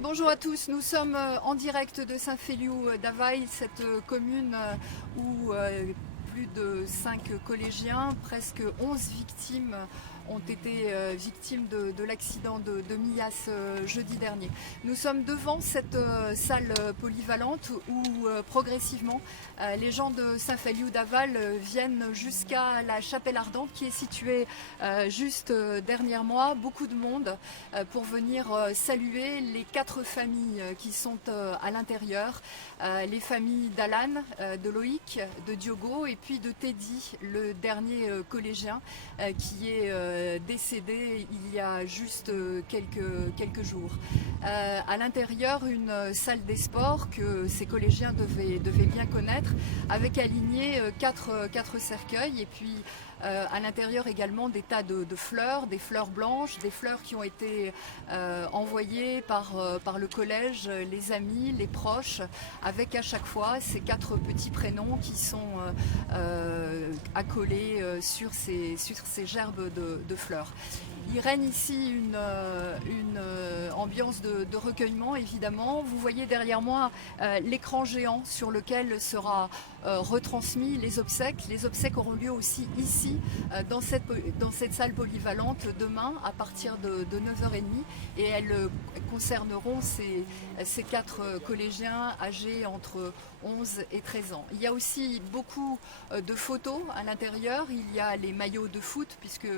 Bonjour à tous, nous sommes en direct de Saint-Féliu d'Avail, cette commune où plus de 5 collégiens, presque 11 victimes ont été victimes de l'accident de Millas jeudi dernier. Nous sommes devant cette salle polyvalente où progressivement les gens de Saint-Féliu d'Aval viennent jusqu'à la chapelle ardente qui est située juste derrière moi. Beaucoup de monde pour venir saluer les 4 familles qui sont à l'intérieur. Les familles d'Alan, de Loïc, de Diogo et puis de Teddy, le dernier collégien qui est décédé il y a juste quelques jours. À l'intérieur, une salle des sports que ces collégiens devaient bien connaître, avec aligné 4 cercueils et puis à l'intérieur également des tas de fleurs, des fleurs blanches, des fleurs qui ont été envoyées par le collège, les amis, les proches, avec à chaque fois ces 4 petits prénoms qui sont accolés sur ces gerbes de fleurs. Il règne ici une ambiance de recueillement, évidemment. Vous voyez derrière moi l'écran géant sur lequel sera retransmis les obsèques. Les obsèques auront lieu aussi ici, dans cette salle polyvalente, demain, à partir de 9h30. Et elles concerneront ces 4 collégiens âgés entre 11 et 13 ans. Il y a aussi beaucoup de photos à l'intérieur. Il y a les maillots de foot, puisque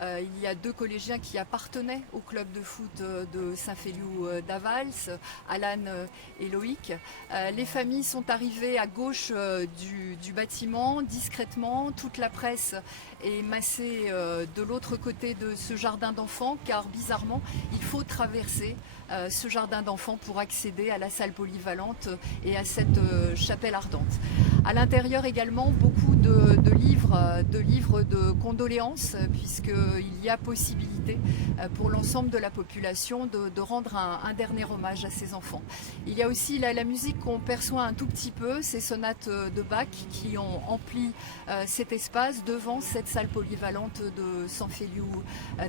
il y a 2 collégiens qui appartenaient au club de foot de Saint-Féliu d'Avals, Alan et Loïc. Les familles sont arrivées à gauche du bâtiment, discrètement. Toute la presse est massée de l'autre côté de ce jardin d'enfants, car bizarrement, il faut traverser ce jardin d'enfants pour accéder à la salle polyvalente et à cette chapelle ardente. À l'intérieur également, beaucoup de livres de condoléances, puisqu'il y a possibilité pour l'ensemble de la population de rendre un dernier hommage à ces enfants. Il y a aussi la musique qu'on perçoit un tout petit peu, ces sonates de Bach qui ont empli cet espace devant cette salle polyvalente de Saint-Féliu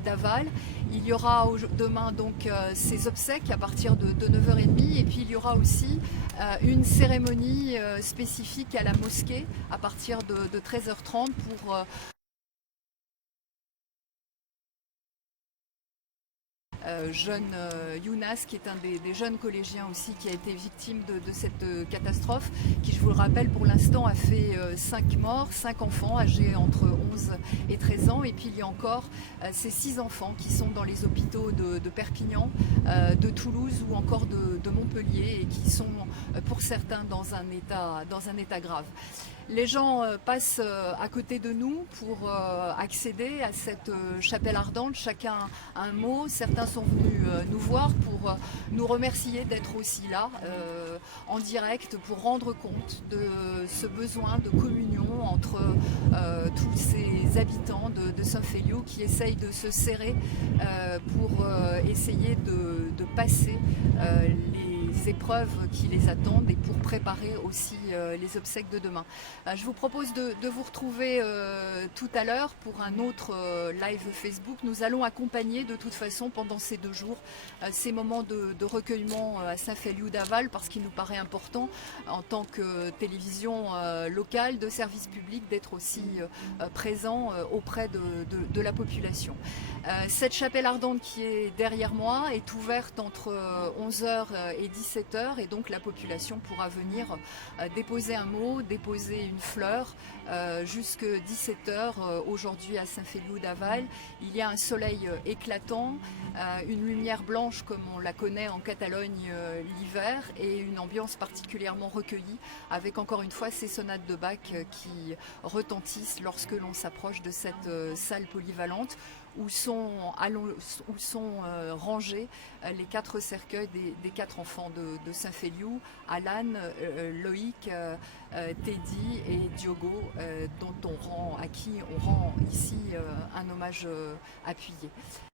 d'Aval. Il y aura demain donc ces obsèques à partir de 9h30 et puis il y aura aussi une cérémonie spécifique à la mosquée à partir de 13h30 pour jeune Younas, qui est un des jeunes collégiens aussi qui a été victime de cette catastrophe, qui, je vous le rappelle, pour l'instant a fait 5 morts, 5 enfants âgés entre 11 et 13 ans. Et puis il y a encore ces 6 enfants qui sont dans les hôpitaux de Perpignan, de Toulouse ou encore de Montpellier et qui sont pour certains dans un état grave. Les gens passent à côté de nous pour accéder à cette chapelle ardente. Chacun a un mot. Certains sont venus nous voir pour nous remercier d'être aussi là, en direct, pour rendre compte de ce besoin de communion entre tous ces habitants de Saint-Féliu qui essayent de se serrer pour essayer de passer les épreuves qui les attendent et pour préparer aussi les obsèques de demain. Je vous propose de vous retrouver tout à l'heure pour un autre live Facebook. Nous allons accompagner de toute façon pendant ces 2 jours ces moments de recueillement à Saint-Féliu d'Aval, parce qu'il nous paraît important en tant que télévision locale de service public d'être aussi présent auprès de la population. Cette chapelle ardente qui est derrière moi est ouverte entre 11h et 17h et donc la population pourra venir déposer un mot, déposer une fleur jusque 17h aujourd'hui à Saint-Féliu d'Aval. Il y a un soleil éclatant, une lumière blanche comme on la connaît en Catalogne l'hiver et une ambiance particulièrement recueillie avec encore une fois ces sonates de Bach qui retentissent lorsque l'on s'approche de cette salle polyvalente où sont rangés les 4 cercueils des 4 enfants de Saint-Féliu, Alan, Loïc, Teddy et Diogo, à qui on rend ici un hommage appuyé.